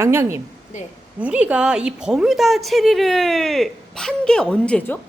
양양님, 네. 우리가 이 버뮤다 체리를 판 게 언제죠?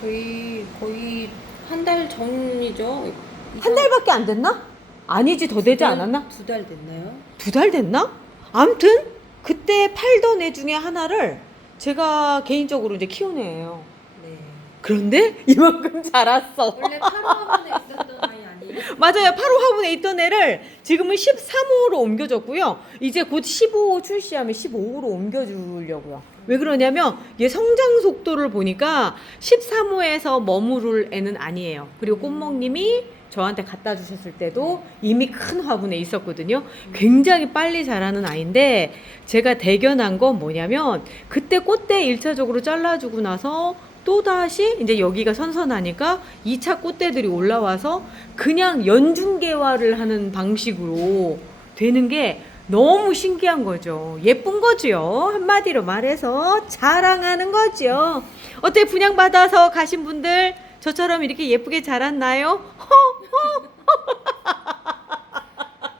저희 거의 한 달 전이죠. 한 달밖에 안 됐나? 아니지, 더 되지 않았나? 2달 됐나요? 2달 됐나? 아무튼 그때 팔던 애 중에 하나를 제가 개인적으로 이제 키운 애예요. 네. 그런데 이만큼 자랐어. 원래 8화분에 있었던 아이 아니에요? 맞아요. 8호 화분에 있던 애를 지금은 13호로 옮겨줬고요. 이제 곧 15호 출시하면 15호로 옮겨주려고요. 왜 그러냐면 얘 성장 속도를 보니까 13호에서 머무를 애는 아니에요. 그리고 꽃먹님이 저한테 갖다 주셨을 때도 이미 큰 화분에 있었거든요. 굉장히 빨리 자라는 아이인데 제가 대견한 건 뭐냐면 그때 꽃대 1차적으로 잘라주고 나서 또다시 이제 여기가 선선하니까 2차 꽃대들이 올라와서 그냥 연중개화를 하는 방식으로 되는 게 너무 신기한 거죠. 예쁜 거죠. 한마디로 말해서 자랑하는 거죠. 어때, 분양받아서 가신 분들 저처럼 이렇게 예쁘게 자랐나요?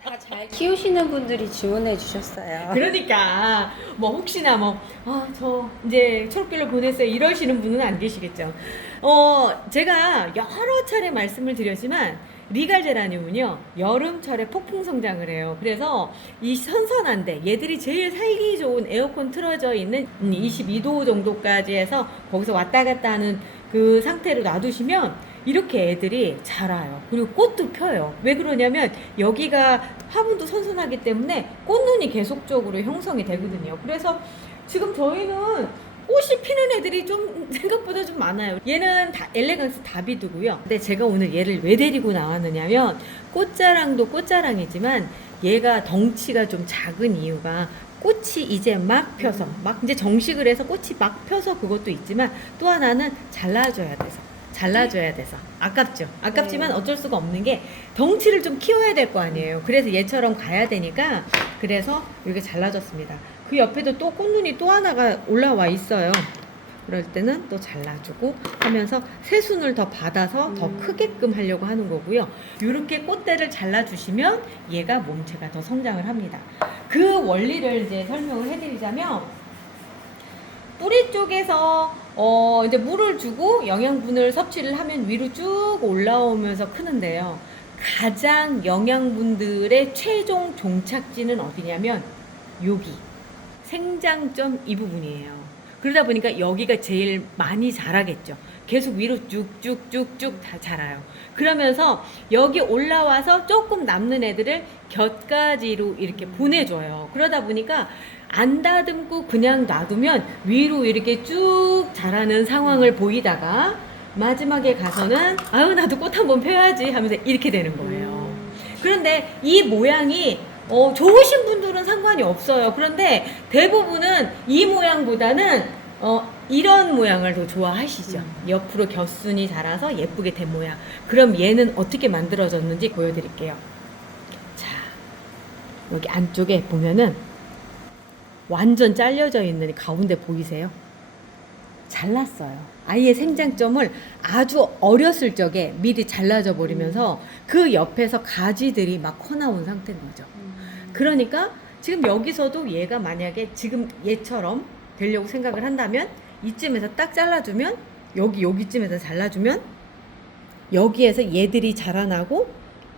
다 잘 키우시는 분들이 지원해 주셨어요. 그러니까 뭐 혹시나 저 이제 초록길로 보냈어요 이러시는 분은 안 계시겠죠. 제가 여러 차례 말씀을 드렸지만 리갈 제라늄은요 여름철에 폭풍 성장을 해요. 그래서 이 선선한데 얘들이 제일 살기 좋은 에어컨 틀어져 있는 22도 정도까지 해서 거기서 왔다 갔다 하는 그 상태로 놔두시면 이렇게 애들이 자라요. 그리고 꽃도 펴요. 왜 그러냐면 여기가 화분도 선선하기 때문에 꽃눈이 계속적으로 형성이 되거든요. 그래서 지금 저희는 꽃이 피는 애들이 좀 생각보다 좀 많아요. 얘는 엘레강스 다비드고요. 근데 제가 오늘 얘를 왜 데리고 나왔느냐면 꽃자랑도 꽃자랑이지만 얘가 덩치가 좀 작은 이유가 꽃이 이제 막 펴서 막 이제 정식을 해서 꽃이 막 펴서 그것도 있지만 또 하나는 잘라줘야 돼서 아깝죠. 아깝지만 네. 어쩔 수가 없는 게 덩치를 좀 키워야 될 거 아니에요. 그래서 얘처럼 가야 되니까 그래서 이렇게 잘라줬습니다. 그 옆에도 또 꽃눈이 또 하나가 올라와 있어요. 그럴 때는 또 잘라주고 하면서 새순을 더 받아서 더 크게끔 하려고 하는 거고요. 이렇게 꽃대를 잘라주시면 얘가 몸체가 더 성장을 합니다. 그 원리를 이제 설명을 해드리자면 뿌리 쪽에서 이제 물을 주고 영양분을 섭취를 하면 위로 쭉 올라오면서 크는데요. 가장 영양분들의 최종 종착지는 어디냐면 여기 생장점 이 부분이에요. 그러다 보니까 여기가 제일 많이 자라겠죠. 계속 위로 쭉쭉쭉쭉 다 자라요. 그러면서 여기 올라와서 조금 남는 애들을 곁가지로 이렇게 보내줘요. 그러다 보니까 안 다듬고 그냥 놔두면 위로 이렇게 쭉 자라는 상황을 보이다가 마지막에 가서는 아유 나도 꽃 한번 펴야지 하면서 이렇게 되는 거예요. 그런데 이 모양이 좋으신 분들은 상관이 없어요. 그런데 대부분은 이 모양보다는 이런 모양을 더 좋아하시죠. 옆으로 겹순이 자라서 예쁘게 된 모양. 그럼 얘는 어떻게 만들어졌는지 보여드릴게요. 자, 여기 안쪽에 보면은 완전 잘려져 있는 가운데 보이세요? 잘랐어요. 아이의 생장점을 아주 어렸을 적에 미리 잘라져 버리면서 그 옆에서 가지들이 막 커나온 상태인 거죠. 그러니까 지금 여기서도 얘가 만약에 지금 얘처럼 되려고 생각을 한다면 이쯤에서 딱 잘라주면 여기쯤에서 잘라주면 여기에서 얘들이 자라나고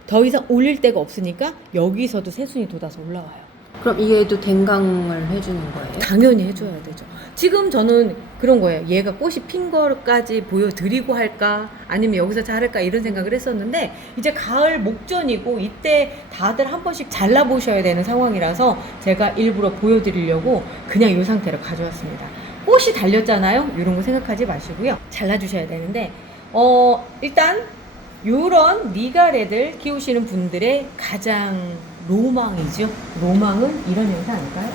더 이상 올릴 데가 없으니까 여기서도 새순이 돋아서 올라와요. 그럼 이게도 댕강을 해주는 거예요? 당연히 해줘야 되죠. 지금 저는 그런 거예요. 얘가 꽃이 핀 거까지 보여드리고 할까 아니면 여기서 자랄까 이런 생각을 했었는데 이제 가을 목전이고 이때 다들 한 번씩 잘라보셔야 되는 상황이라서 제가 일부러 보여드리려고 그냥 이 상태로 가져왔습니다. 꽃이 달렸잖아요. 이런 거 생각하지 마시고요. 잘라주셔야 되는데 일단 요런 리갈애들 키우시는 분들의 가장 로망이죠. 로망은 이런 형태 아닐까요?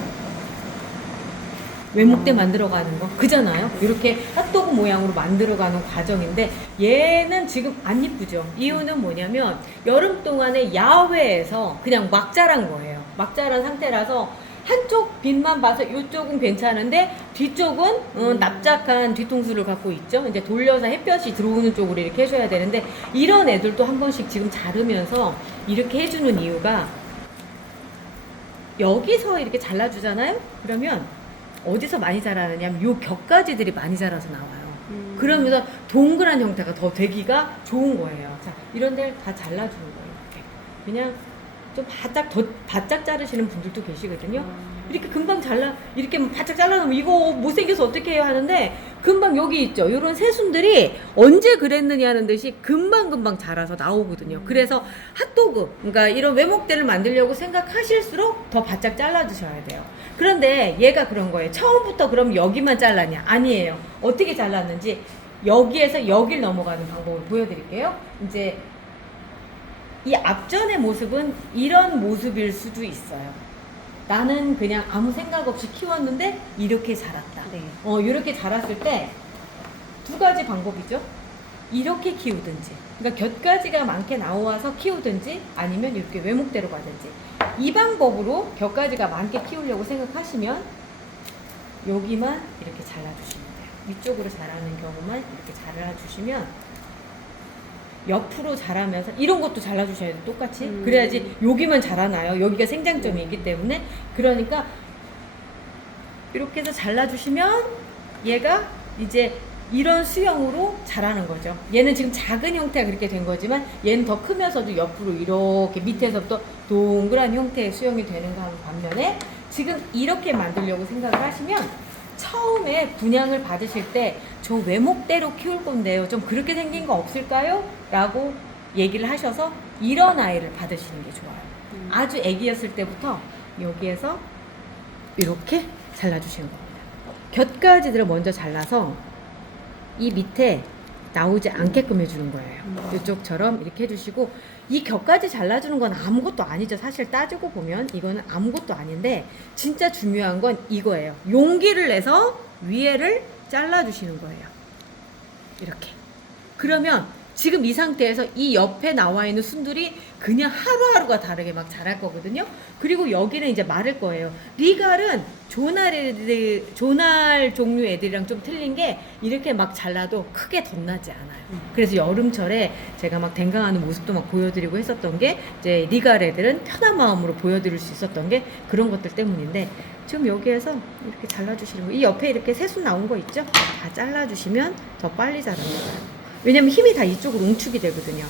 외목대 만들어가는 거 그잖아요. 이렇게 핫도그 모양으로 만들어가는 과정인데 얘는 지금 안 이쁘죠. 이유는 뭐냐면 여름 동안에 야외에서 그냥 막 자란 거예요. 막 자란 상태라서 한쪽 빛만 봐서 이쪽은 괜찮은데 뒤쪽은 납작한 뒤통수를 갖고 있죠. 이제 돌려서 햇볕이 들어오는 쪽으로 이렇게 해줘야 되는데 이런 애들도 한 번씩 지금 자르면서 이렇게 해주는 이유가 여기서 이렇게 잘라주잖아요. 그러면 어디서 많이 자라느냐면 요 격가지들이 많이 자라서 나와요. 그러면서 동그란 형태가 더 되기가 좋은 거예요. 자, 이런 데를 다 잘라주는 거예요. 이렇게. 그냥 좀 바짝 자르시는 분들도 계시거든요. 이렇게 금방 이렇게 바짝 잘라놓으면 이거 못생겨서 어떻게 해요 하는데, 금방 여기 있죠. 요런 새순들이 언제 그랬느냐 하는 듯이 금방금방 자라서 나오거든요. 그래서 핫도그, 그러니까 이런 외목대를 만들려고 생각하실수록 더 바짝 잘라주셔야 돼요. 그런데 얘가 그런 거예요. 처음부터 그럼 여기만 잘랐냐? 아니에요. 어떻게 잘랐는지 여기에서 여길 넘어가는 방법을 보여드릴게요. 이제 이 앞전의 모습은 이런 모습일 수도 있어요. 나는 그냥 아무 생각 없이 키웠는데 이렇게 자랐다. 네. 이렇게 자랐을 때 두 가지 방법이죠. 이렇게 키우든지, 그러니까 곁가지가 많게 나와서 키우든지, 아니면 이렇게 외목대로 가든지. 이 방법으로 곁가지가 많게 키우려고 생각하시면 여기만 이렇게 잘라주시면 돼요. 위쪽으로 자라는 경우만 이렇게 잘라주시면 옆으로 자라면서 이런 것도 잘라주셔야 돼요. 똑같이. 그래야지 여기만 자라나요. 여기가 생장점이 있기 때문에. 그러니까 이렇게 해서 잘라주시면 얘가 이제 이런 수형으로 자라는 거죠. 얘는 지금 작은 형태가 그렇게 된 거지만 얘는 더 크면서도 옆으로 이렇게 밑에서부터 동그란 형태의 수형이 되는 거 반면에, 지금 이렇게 만들려고 생각을 하시면 처음에 분양을 받으실 때 저 외목대로 키울 건데요, 좀 그렇게 생긴 거 없을까요? 라고 얘기를 하셔서 이런 아이를 받으시는 게 좋아요. 아주 애기였을 때부터 여기에서 이렇게 잘라주시는 겁니다. 곁가지들을 먼저 잘라서 이 밑에 나오지 않게끔 해주는 거예요. 이쪽처럼 이렇게 해주시고, 이 곁가지 잘라주는 건 아무것도 아니죠. 사실 따지고 보면 이거는 아무것도 아닌데, 진짜 중요한 건 이거예요. 용기를 내서 위에를 잘라주시는 거예요. 이렇게. 그러면 지금 이 상태에서 이 옆에 나와 있는 순들이 그냥 하루하루가 다르게 막 자랄 거거든요. 그리고 여기는 이제 마를 거예요. 리갈은 조날 종류 애들이랑 좀 틀린 게 이렇게 막 잘라도 크게 덧나지 않아요. 그래서 여름철에 제가 막 댕강하는 모습도 막 보여드리고 했었던 게, 이제 리갈 애들은 편한 마음으로 보여드릴 수 있었던 게 그런 것들 때문인데, 지금 여기에서 이렇게 잘라주시는 거, 이 옆에 이렇게 새순 나온 거 있죠? 다 잘라주시면 더 빨리 자라요. 왜냐면 힘이 다 이쪽으로 응축이 되거든요.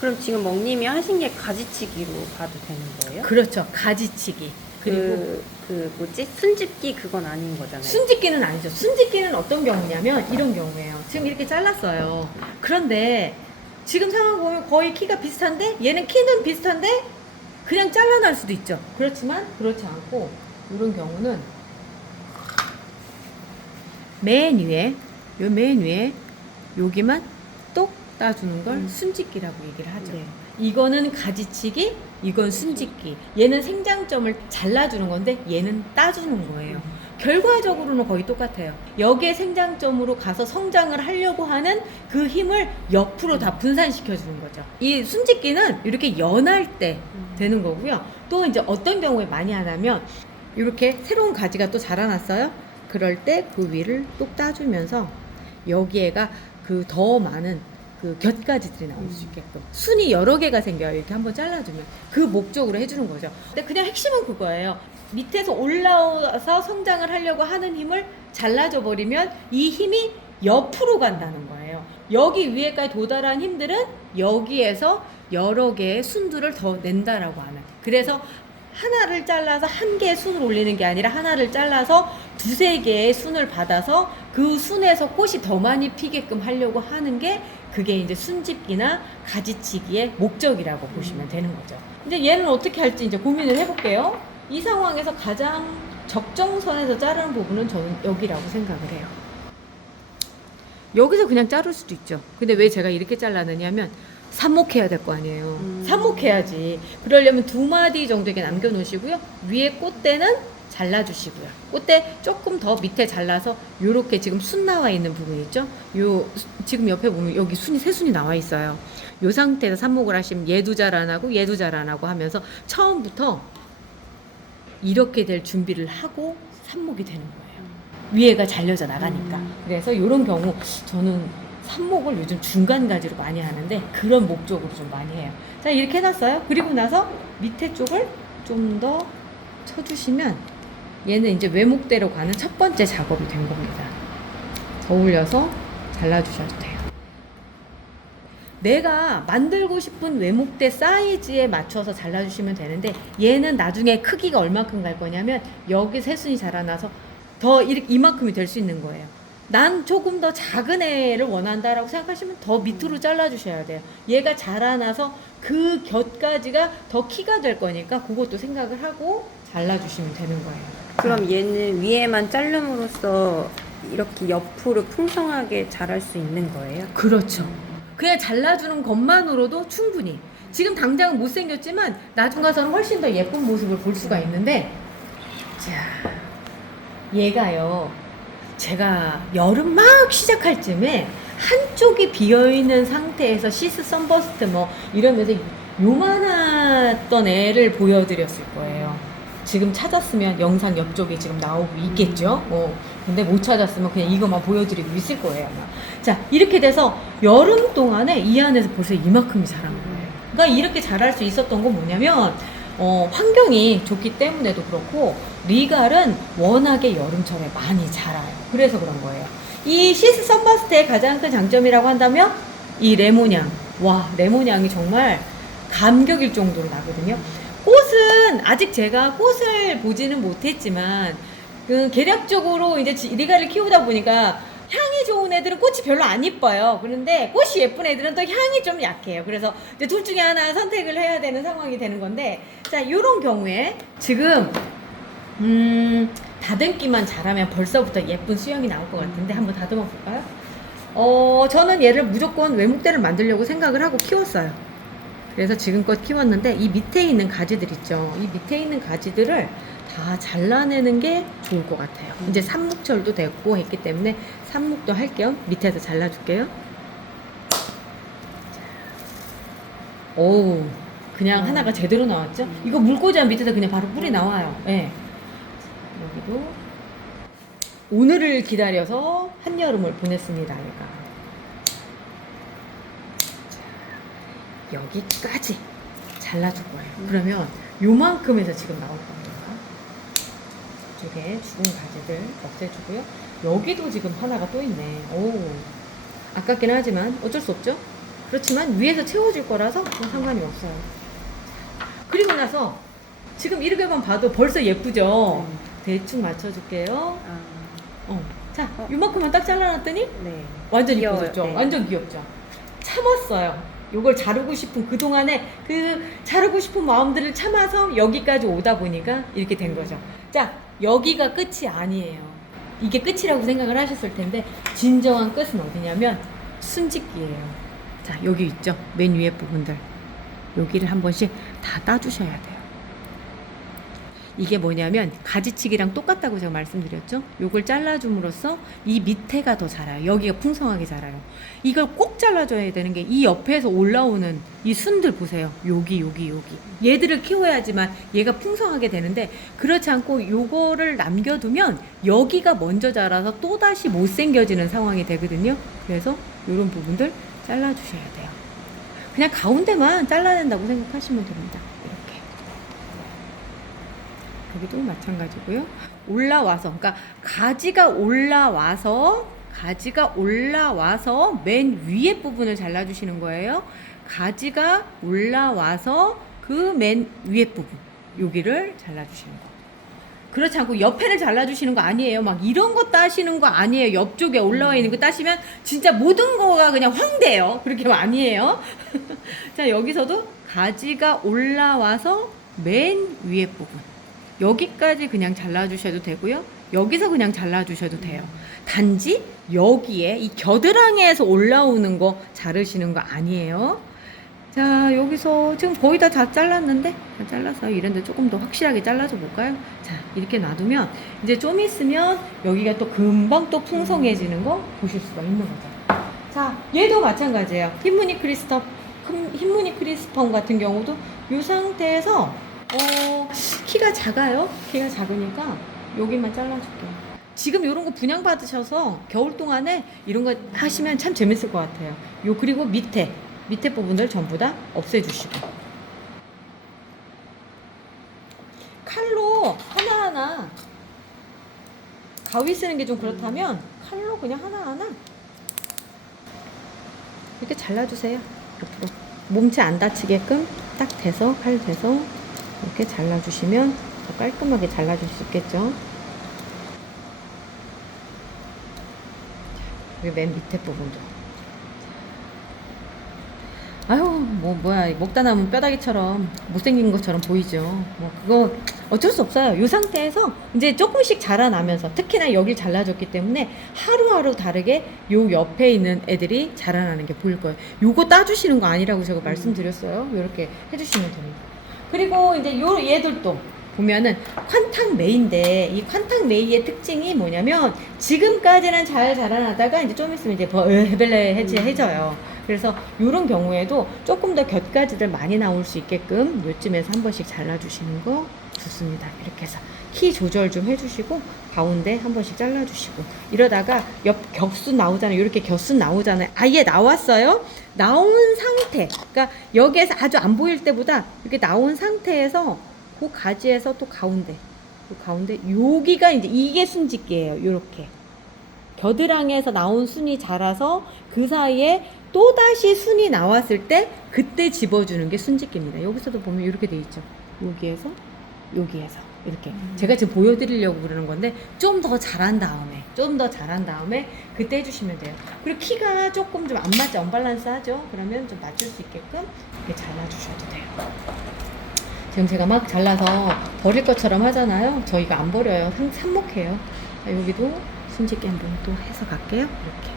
그럼 지금 멍님이 하신 게 가지치기로 봐도 되는 거예요? 그렇죠. 가지치기. 그리고 그 뭐지? 순집기 그건 아닌 거잖아요. 순짓기는 아니죠. 순짓기는 어떤 경우냐면 이런 경우예요. 지금 이렇게 잘랐어요. 그런데 지금 상황 보면 거의 키가 비슷한데, 얘는 키는 비슷한데 그냥 잘라날 수도 있죠. 그렇지만 그렇지 않고, 이런 경우는 맨 위에 여기만 똑 따주는 걸 순짓기라고 얘기를 하죠. 네. 이거는 가지치기, 이건 순짓기. 얘는 생장점을 잘라주는 건데 얘는 따주는 거예요. 결과적으로는 거의 똑같아요. 여기에 생장점으로 가서 성장을 하려고 하는 그 힘을 옆으로 다 분산시켜 주는 거죠. 이 순짓기는 이렇게 연할 때 되는 거고요. 또 이제 어떤 경우에 많이 하냐면, 이렇게 새로운 가지가 또 자라났어요. 그럴 때 그 위를 똑 따주면서 여기에가 그 더 많은 그 곁가지들이 나올 수 있게끔 순이 여러 개가 생겨요. 이렇게 한번 잘라주면 그 목적으로 해주는 거죠. 근데 그냥 핵심은 그거예요. 밑에서 올라와서 성장을 하려고 하는 힘을 잘라줘 버리면 이 힘이 옆으로 간다는 거예요. 여기 위에까지 도달한 힘들은 여기에서 여러 개의 순들을 더 낸다라고 하는. 그래서 하나를 잘라서 한 개의 순을 올리는 게 아니라 하나를 잘라서 두세 개의 순을 받아서 그 순에서 꽃이 더 많이 피게끔 하려고 하는 게, 그게 이제 순집기나 가지치기의 목적이라고 보시면 되는 거죠. 이제 얘는 어떻게 할지 이제 고민을 해볼게요. 이 상황에서 가장 적정선에서 자르는 부분은 저는 여기라고 생각을 해요. 여기서 그냥 자를 수도 있죠. 근데 왜 제가 이렇게 잘라느냐면, 삽목해야 될 거 아니에요. 삽목해야지. 그러려면 2마디 정도 이렇게 남겨놓으시고요. 위에 꽃대는 잘라주시고요. 꽃대 조금 더 밑에 잘라서 요렇게 지금 순 나와 있는 부분 있죠? 요 지금 옆에 보면 여기 새순이 나와 있어요. 요 상태에서 삽목을 하시면 얘도 잘 안 하고 얘도 잘 안 하고 하면서 처음부터 이렇게 될 준비를 하고 삽목이 되는 거예요. 위에가 잘려져 나가니까. 그래서 요런 경우 저는 삽목을 요즘 중간 가지로 많이 하는데 그런 목적으로 좀 많이 해요. 자, 이렇게 해놨어요. 그리고 나서 밑에 쪽을 좀 더 쳐주시면 얘는 이제 외목대로 가는 첫 번째 작업이 된 겁니다. 더 올려서 잘라주셔도 돼요. 내가 만들고 싶은 외목대 사이즈에 맞춰서 잘라주시면 되는데 얘는 나중에 크기가 얼마큼 갈 거냐면 여기 새순이 자라나서 더 이만큼이 될 수 있는 거예요. 난 조금 더 작은 애를 원한다라고 생각하시면 더 밑으로 잘라주셔야 돼요. 얘가 자라나서 그 곁까지가 더 키가 될 거니까 그것도 생각을 하고 잘라주시면 되는 거예요. 그럼 얘는 위에만 자름으로써 이렇게 옆으로 풍성하게 자랄 수 있는 거예요? 그렇죠. 그냥 잘라주는 것만으로도 충분히. 지금 당장은 못생겼지만 나중 가서는 훨씬 더 예쁜 모습을 볼 수가 있는데, 자, 얘가요, 제가 여름 막 시작할 쯤에 한쪽이 비어있는 상태에서 시스 선버스트 뭐 이러면서 요만했던 애를 보여드렸을 거예요. 지금 찾았으면 영상 옆쪽에 지금 나오고 있겠죠. 근데 못 찾았으면 그냥 이것만 보여드리고 있을 거예요 아마. 자, 이렇게 돼서 여름 동안에 이 안에서 벌써 이만큼이 자란 거예요. 그러니까 이렇게 자랄 수 있었던 건 뭐냐면 환경이 좋기 때문에도 그렇고 리갈은 워낙에 여름철에 많이 자라요. 그래서 그런 거예요. 이 시스 선바스트의 가장 큰 장점이라고 한다면 이 레몬향. 와, 레몬향이 정말 감격일 정도로 나거든요. 꽃은 아직 제가 꽃을 보지는 못했지만 계략적으로 이제 리갈을 키우다 보니까 향이 좋은 애들은 꽃이 별로 안 이뻐요. 그런데 꽃이 예쁜 애들은 또 향이 좀 약해요. 그래서 이제 둘 중에 하나 선택을 해야 되는 상황이 되는 건데, 자, 이런 경우에 지금 다듬기만 잘하면 벌써부터 예쁜 수영이 나올 것 같은데 한번 다듬어 볼까요? 저는 얘를 무조건 외목대를 만들려고 생각을 하고 키웠어요. 그래서 지금껏 키웠는데 이 밑에 있는 가지들 있죠. 이 밑에 있는 가지들을 다 잘라내는 게 좋을 것 같아요. 이제 삽목철도 됐고 했기 때문에 삽목도 할 겸 밑에서 잘라줄게요. 오, 그냥 하나가 제대로 나왔죠? 이거 물 꽂으면 밑에서 그냥 바로 뿔이 나와요. 네. 여기도 오늘을 기다려서 한여름을 보냈습니다. 얘가. 여기까지 잘라줄 거예요. 그러면 요만큼에서 지금 나올 거예요. 이쪽에 죽은 가지들 없애주고요. 여기도 지금 하나가 또 있네. 오, 아깝긴 하지만 어쩔 수 없죠. 그렇지만 위에서 채워질 거라서 상관이 없어요. 그리고 나서 지금 이렇게만 봐도 벌써 예쁘죠. 대충 맞춰줄게요. 자, 요만큼만 딱 잘라놨더니 네. 완전 귀여워요. 이뻐졌죠. 네. 완전 귀엽죠. 참았어요. 요걸 자르고 싶은 그동안에 자르고 싶은 마음들을 참아서 여기까지 오다 보니까 이렇게 된 거죠. 자, 여기가 끝이 아니에요. 이게 끝이라고 생각을 하셨을 텐데 진정한 끝은 어디냐면 순짓기예요. 자, 여기 있죠. 맨 위에 부분들. 여기를 한 번씩 다 따주셔야 돼요. 이게 뭐냐면 가지치기랑 똑같다고 제가 말씀드렸죠. 요걸 잘라줌으로써 이 밑에가 더 자라요. 여기가 풍성하게 자라요. 이걸 꼭 잘라줘야 되는 게 이 옆에서 올라오는 이 순들 보세요. 여기. 얘들을 키워야지만 얘가 풍성하게 되는데 그렇지 않고 요거를 남겨두면 여기가 먼저 자라서 또다시 못생겨지는 상황이 되거든요. 그래서 요런 부분들 잘라주셔야 돼요. 그냥 가운데만 잘라낸다고 생각하시면 됩니다. 여기도 마찬가지고요. 올라와서, 그러니까 가지가 올라와서 맨 위에 부분을 잘라주시는 거예요. 가지가 올라와서 그 맨 위에 부분, 여기를 잘라주시는 거. 그렇지 않고 옆에를 잘라주시는 거 아니에요. 막 이런 거 따시는 거 아니에요. 옆쪽에 올라와 있는 거 따시면 진짜 모든 거가 그냥 황돼요. 그렇게 아니에요. 자, 여기서도 가지가 올라와서 맨 위에 부분. 여기까지 그냥 잘라주셔도 되고요. 여기서 그냥 잘라주셔도 돼요. 단지 여기에 이 겨드랑이에서 올라오는 거 자르시는 거 아니에요. 자, 여기서 지금 거의 다 잘랐는데 다 잘라서 이런데 조금 더 확실하게 잘라줘 볼까요? 자, 이렇게 놔두면 이제 좀 있으면 여기가 또 금방 또 풍성해지는 거 보실 수가 있는 거죠. 자, 얘도 마찬가지예요. 흰무늬 크리스펌 같은 경우도 이 상태에서 키가 작아요. 키가 작으니까 여기만 잘라줄게요. 지금 이런 거 분양받으셔서 겨울 동안에 이런 거 하시면 참 재밌을 것 같아요. 그리고 밑에 부분들 전부 다 없애주시고 칼로 칼로 하나하나, 가위 쓰는 게 좀 그렇다면 칼로 그냥 하나하나 이렇게 잘라주세요. 옆으로 몸체 안 다치게끔 딱 대서, 칼 대서 이렇게 잘라주시면 더 깔끔하게 잘라줄 수 있겠죠. 여기 맨 밑에 부분도. 아유, 뭐야, 먹다 남은 뼈다귀처럼 못생긴 것처럼 보이죠. 뭐 그거 어쩔 수 없어요. 이 상태에서 이제 조금씩 자라나면서, 특히나 여길 잘라줬기 때문에 하루하루 다르게 요 옆에 있는 애들이 자라나는 게 보일 거예요. 요거 따주시는 거 아니라고 제가 말씀드렸어요. 요렇게 해주시면 됩니다. 그리고 이제 요 얘들도 보면은 콴탕 메이인데, 이 콴탕 메이의 특징이 뭐냐면 지금까지는 잘 자라나다가 이제 좀 있으면 이제 헤벨레 해져요. 그래서 이런 경우에도 조금 더 곁가지들 많이 나올 수 있게끔 요쯤에서 한 번씩 잘라주시는 거 좋습니다. 이렇게 해서 키 조절 좀 해주시고 가운데 한 번씩 잘라주시고, 이러다가 옆 겹순 나오잖아요. 이렇게 겹순 나오잖아요. 아예 나왔어요. 나온 상태, 그러니까 여기에서 아주 안 보일 때보다 이렇게 나온 상태에서 그 가지에서 또 가운데, 그 가운데 여기가 이제 이게 순짓기예요. 이렇게 겨드랑이에서 나온 순이 자라서 그 사이에 또다시 순이 나왔을 때 그때 집어주는 게 순짓기입니다. 여기서도 보면 이렇게 돼 있죠. 여기에서 이렇게 제가 지금 보여드리려고 그러는 건데, 좀 더 자란 다음에 그때 해주시면 돼요. 그리고 키가 조금 좀 안 맞죠, 언밸런스 하죠. 그러면 좀 맞출 수 있게끔 이렇게 잘라주셔도 돼요. 지금 제가 막 잘라서 버릴 것처럼 하잖아요. 저희가 안 버려요. 삽목해요. 여기도 순짓기 한번 또 해서 갈게요. 이렇게.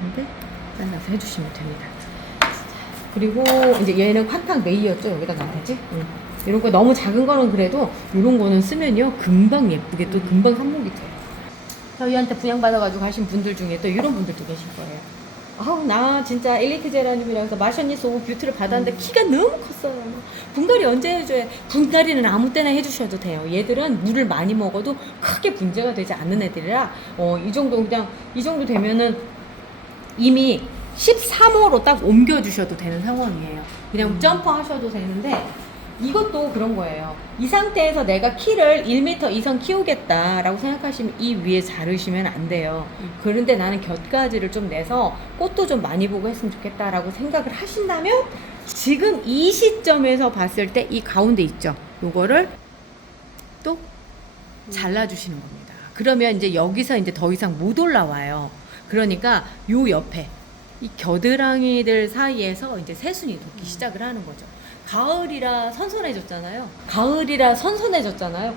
근데 잘라서 해주시면 됩니다. 그리고 이제 얘는 콴탕 메이였죠. 여기다 놔야지. 이런 거 너무 작은 거는 그래도 이런 거는 쓰면요 금방 예쁘게 또 금방 삽목이 돼요. 저희한테 분양받아가지고 가신 분들 중에 또 이런 분들도 계실 거예요. 아우, 나 진짜 엘리트 제라늄이라 해서 마셔니스 오브 뷰티를 받았는데 키가 너무 컸어요. 분갈이 언제 해줘야? 분갈이는 아무 때나 해주셔도 돼요. 얘들은 물을 많이 먹어도 크게 문제가 되지 않는 애들이라 이 정도, 그냥 이 정도 되면은 이미 13호로 딱 옮겨주셔도 되는 상황이에요. 그냥 점프 하셔도 되는데, 이것도 그런 거예요. 이 상태에서 내가 키를 1m 이상 키우겠다라고 생각하시면 이 위에 자르시면 안 돼요. 그런데 나는 곁가지를 좀 내서 꽃도 좀 많이 보고 했으면 좋겠다라고 생각을 하신다면, 지금 이 시점에서 봤을 때 이 가운데 있죠. 요거를 또 잘라주시는 겁니다. 그러면 이제 여기서 이제 더 이상 못 올라와요. 그러니까 요 옆에 이 겨드랑이들 사이에서 이제 새순이 돋기 시작을 하는 거죠. 가을이라 선선해졌잖아요.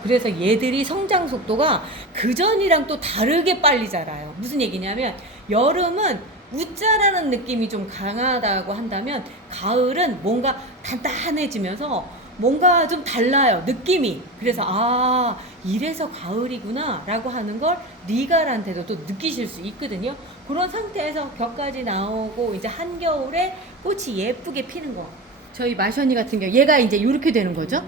그래서 얘들이 성장 속도가 그전이랑 또 다르게 빨리 자라요. 무슨 얘기냐면, 여름은 웃자라는 느낌이 좀 강하다고 한다면, 가을은 뭔가 단단해지면서 뭔가 좀 달라요, 느낌이. 그래서 이래서 가을이구나 라고 하는 걸 리갈한테도 또 느끼실 수 있거든요. 그런 상태에서 겹까지 나오고 이제 한겨울에 꽃이 예쁘게 피는 거. 저희 마셔니 같은 경우 얘가 이제 이렇게 되는 거죠.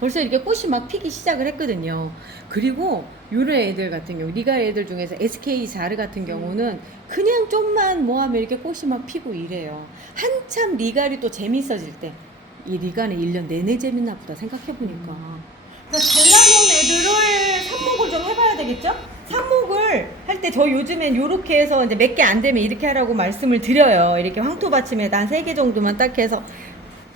벌써 이렇게 꽃이 막 피기 시작을 했거든요. 그리고 요런 애들 같은 경우, 리갈 애들 중에서 SK 자르 같은 경우는 그냥 좀만 뭐 하면 이렇게 꽃이 막 피고 이래요. 한참 리갈이 또 재밌어질 때, 이 리갈은 1년 내내 재밌나 보다 생각해보니까. 그래서 잘라놓은 애들을 삽목을 좀 해봐야 되겠죠? 삽목을 할 때 저 요즘엔 요렇게 해서 이제 몇 개 안 되면 이렇게 하라고 말씀을 드려요. 이렇게 황토받침에다 한 3개 정도만 딱 해서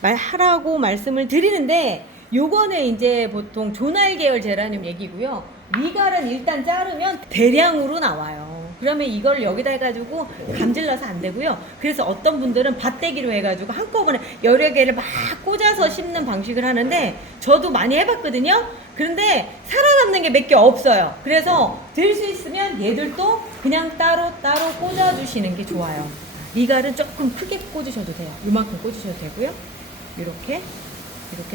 하라고 말씀을 드리는데, 요거는 이제 보통 조날 계열 제라늄 얘기고요. 리갈은 일단 자르면 대량으로 나와요. 그러면 이걸 여기다 해가지고 감질나서 안 되고요. 그래서 어떤 분들은 밭대기로 해가지고 한꺼번에 여러 개를 막 꽂아서 심는 방식을 하는데, 저도 많이 해봤거든요. 그런데 살아남는 게 몇 개 없어요. 그래서 들 수 있으면 얘들도 그냥 따로 꽂아주시는 게 좋아요. 리갈은 조금 크게 꽂으셔도 돼요. 이만큼 꽂으셔도 되고요. 이렇게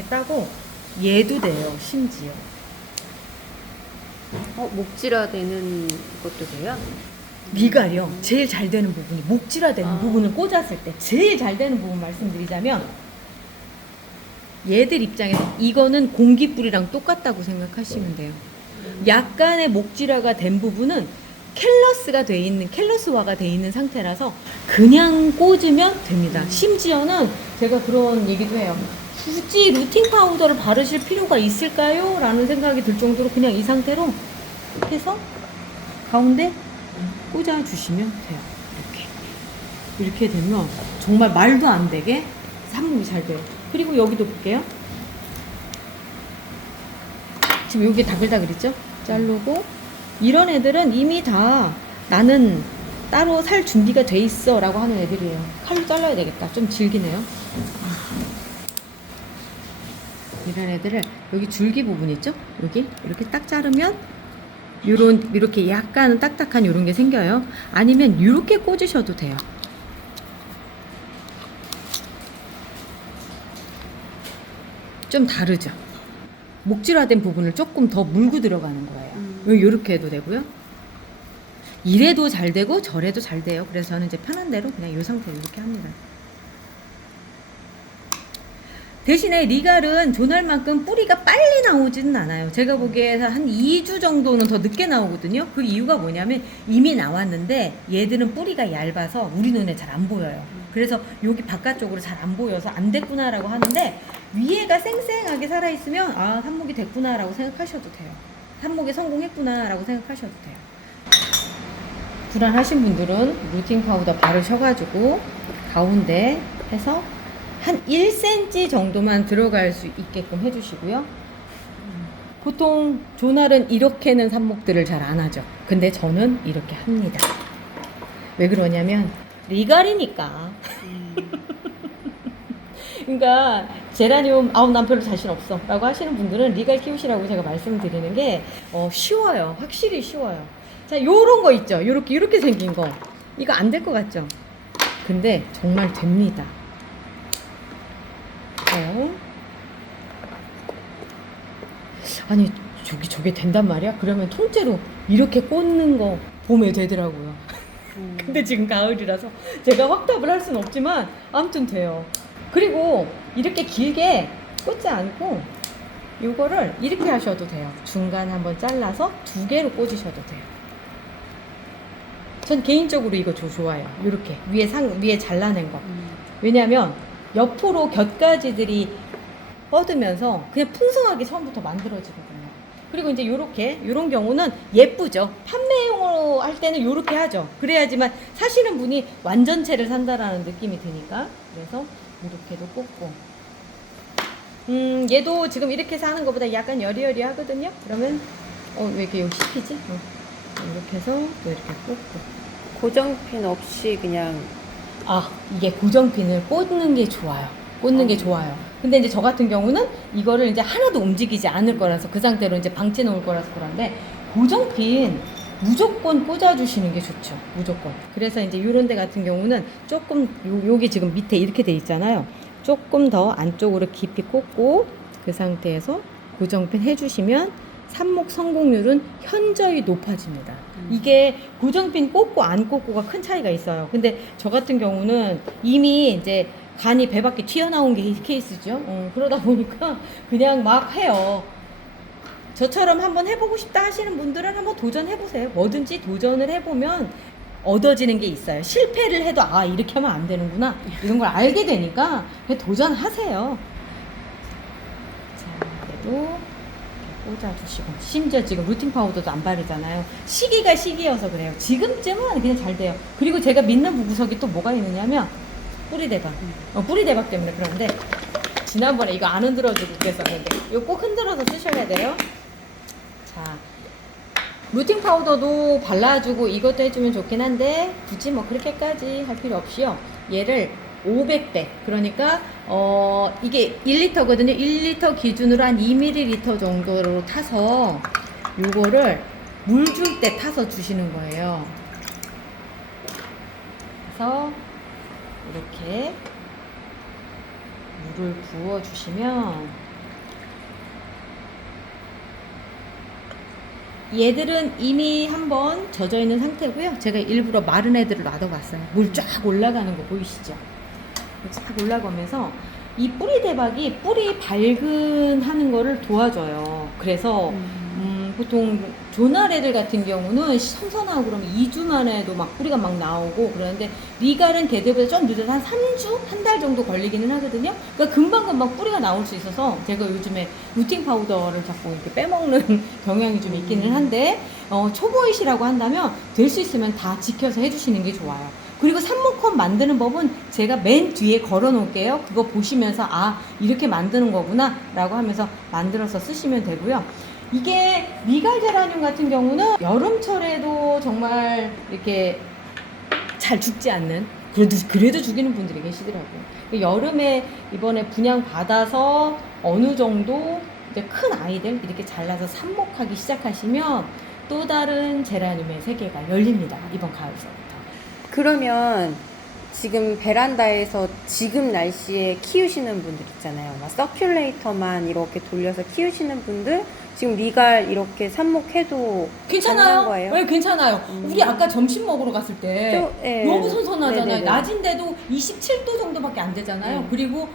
따고, 얘도 돼요, 심지어. 목질화 되는 것도 돼요? 리갈이요. 제일 잘 되는 부분이 목질화되는 부분을 꽂았을 때 제일 잘 되는 부분 말씀드리자면, 얘들 입장에서 이거는 공기뿌리랑 똑같다고 생각하시면 돼요. 약간의 목질화가 된 부분은 캘러스화가 돼 있는 상태라서 그냥 꽂으면 됩니다. 심지어는 제가 그런 얘기도 해요. 굳이 루팅 파우더를 바르실 필요가 있을까요? 라는 생각이 들 정도로 그냥 이 상태로 해서 가운데 꽂아주시면 돼요. 이렇게 되면 정말 말도 안 되게 삽목이 잘 돼요. 그리고 여기도 볼게요. 지금 여기 다글다글 있죠? 자르고 이런 애들은 이미 다 나는 따로 살 준비가 돼 있어 라고 하는 애들이에요. 칼로 잘라야 되겠다. 좀 질기네요. 이런 애들을 여기 줄기 부분 있죠? 여기 이렇게 딱 자르면 요런 이렇게 약간 딱딱한 요런 게 생겨요. 아니면 이렇게 꽂으셔도 돼요. 좀 다르죠? 목질화된 부분을 조금 더 물고 들어가는 거예요. 요렇게 해도 되고요. 이래도 잘 되고 저래도 잘 돼요. 그래서 저는 이제 편한 대로 그냥 이 상태로 이렇게 합니다. 대신에 리갈은 조날만큼 뿌리가 빨리 나오지는 않아요. 제가 보기에 한 2주 정도는 더 늦게 나오거든요. 그 이유가 뭐냐면 이미 나왔는데 얘들은 뿌리가 얇아서 우리 눈에 잘 안 보여요. 그래서 여기 바깥쪽으로 잘 안 보여서 안 됐구나라고 하는데 위에가 쌩쌩하게 살아있으면 아 삽목이 됐구나라고 생각하셔도 돼요. 삽목이 성공했구나라고 생각하셔도 돼요. 불안하신 분들은 루팅 파우더 바르셔가지고 가운데 해서 한 1cm 정도만 들어갈 수 있게끔 해주시고요. 보통 조날은 이렇게는 삽목들을 잘 안 하죠. 근데 저는 이렇게 합니다. 왜 그러냐면 리갈이니까. 그러니까 제라늄 난 별로 자신 없어 라고 하시는 분들은 리갈 키우시라고 제가 말씀드리는 게 쉬워요. 확실히 쉬워요. 자, 요런 거 있죠. 요렇게 생긴 거 이거 안 될 것 같죠? 근데 정말 됩니다. 아니 저게 된단 말이야? 그러면 통째로 이렇게 꽂는 거 봄에 되더라고요. 근데 지금 가을이라서 제가 확답을 할 수는 없지만 아무튼 돼요. 그리고 이렇게 길게 꽂지 않고 요거를 이렇게 하셔도 돼요. 중간 한번 잘라서 2개로 꽂으셔도 돼요. 전 개인적으로 이거 좋아요. 이렇게 위에 잘라낸 거. 왜냐면 옆으로 곁가지들이 뻗으면서 그냥 풍성하게 처음부터 만들어지거든요. 그리고 이제 요런 경우는 예쁘죠. 판매용으로 할 때는 요렇게 하죠. 그래야지만 사시는 분이 완전체를 산다라는 느낌이 드니까. 그래서 이렇게도 꽂고. 얘도 지금 이렇게 해서 하는 것보다 약간 여리여리 하거든요. 그러면 왜 이렇게 여기 씹히지? 이렇게 해서 또 이렇게 꽂고. 고정핀 없이 그냥 이게 고정핀을 꽂는 게 좋아요. 게 좋아요. 근데 이제 저 같은 경우는 이거를 이제 하나도 움직이지 않을 거라서 그 상태로 이제 방치 놓을 거라서 그런데 고정핀 무조건 꽂아주시는 게 좋죠. 무조건. 그래서 이제 요런 데 같은 경우는 조금 여기 지금 밑에 이렇게 돼 있잖아요. 조금 더 안쪽으로 깊이 꽂고 그 상태에서 고정핀 해주시면 삽목 성공률은 현저히 높아집니다. 이게 고정핀 꽂고 안 꽂고가 큰 차이가 있어요. 근데 저 같은 경우는 이미 이제 간이 배 밖에 튀어나온 게 케이스죠. 그러다 보니까 그냥 막 해요. 저처럼 한번 해보고 싶다 하시는 분들은 한번 도전해보세요. 뭐든지 도전을 해보면 얻어지는 게 있어요. 실패를 해도 이렇게 하면 안 되는구나 이런 걸 알게 되니까 그냥 도전하세요. 자, 그래도 꽂아주시고 심지어 지금 루팅 파우더도 안 바르잖아요. 시기가 시기여서 그래요. 지금쯤은 그냥 잘 돼요. 그리고 제가 믿는 구석이 또 뭐가 있느냐면 뿌리대박. 뿌리대박 때문에 그런데 지난번에 이거 안 흔들어주고 그랬었는데 이거 꼭 흔들어서 쓰셔야 돼요. 자, 루팅 파우더도 발라주고 이것도 해주면 좋긴 한데 굳이 뭐 그렇게까지 할 필요 없이요. 얘를 500배 그러니까 이게 1리터거든요. 1리터 기준으로 한 2ml 정도로 타서 요거를 물 줄 때 타서 주시는 거예요. 그래서 이렇게 물을 부어 주시면 얘들은 이미 한번 젖어 있는 상태고요. 제가 일부러 마른 애들을 놔둬봤어요. 물 쫙 올라가는 거 보이시죠? 쫙 올라가면서 이 뿌리 대박이 뿌리 발근하는 거를 도와줘요. 그래서 보통 조나레들 같은 경우는 선선하고 그러면 2주 만에도 막 뿌리가 막 나오고 그러는데 리갈은 걔들보다 좀 늦어서 한 3주? 한 달 정도 걸리기는 하거든요. 그러니까 금방금방 뿌리가 나올 수 있어서 제가 요즘에 루팅 파우더를 자꾸 이렇게 빼먹는 경향이 좀 있기는 한데 초보이시라고 한다면 될 수 있으면 다 지켜서 해주시는 게 좋아요. 그리고 삽목컵 만드는 법은 제가 맨 뒤에 걸어 놓을게요. 그거 보시면서 아 이렇게 만드는 거구나 라고 하면서 만들어서 쓰시면 되고요. 이게 리갈 제라늄 같은 경우는 여름철에도 정말 이렇게 잘 죽지 않는 그래도 죽이는 분들이 계시더라고요. 여름에 이번에 분양 받아서 어느 정도 이제 큰 아이들 이렇게 잘라서 삽목하기 시작하시면 또 다른 제라늄의 세계가 열립니다. 이번 가을서부터. 그러면 지금 베란다에서 지금 날씨에 키우시는 분들 있잖아요. 막 서큘레이터만 이렇게 돌려서 키우시는 분들 지금 리갈 이렇게 삽목해도 가능한 괜찮아요? 거예요? 네, 괜찮아요. 우리 아까 점심 먹으러 갔을 때 예. 너무 선선하잖아요. 네네네. 낮인데도 27도 정도밖에 안 되잖아요. 그리고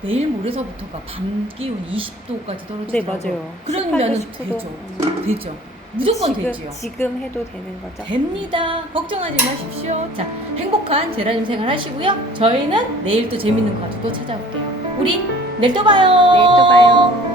내일 모레서부터가 밤 기온 20도까지 떨어지더라고요. 네, 맞아요. 그러면 18도, 19도. 되죠. 되죠. 무조건 되죠. 지금 해도 되는 거죠? 됩니다. 걱정하지 마십시오. 자, 행복한 제라늄 생활 하시고요. 저희는 내일 또 재밌는 거 가지고 또 찾아올게요. 우리 내일 또 봐요. 내일 또 봐요.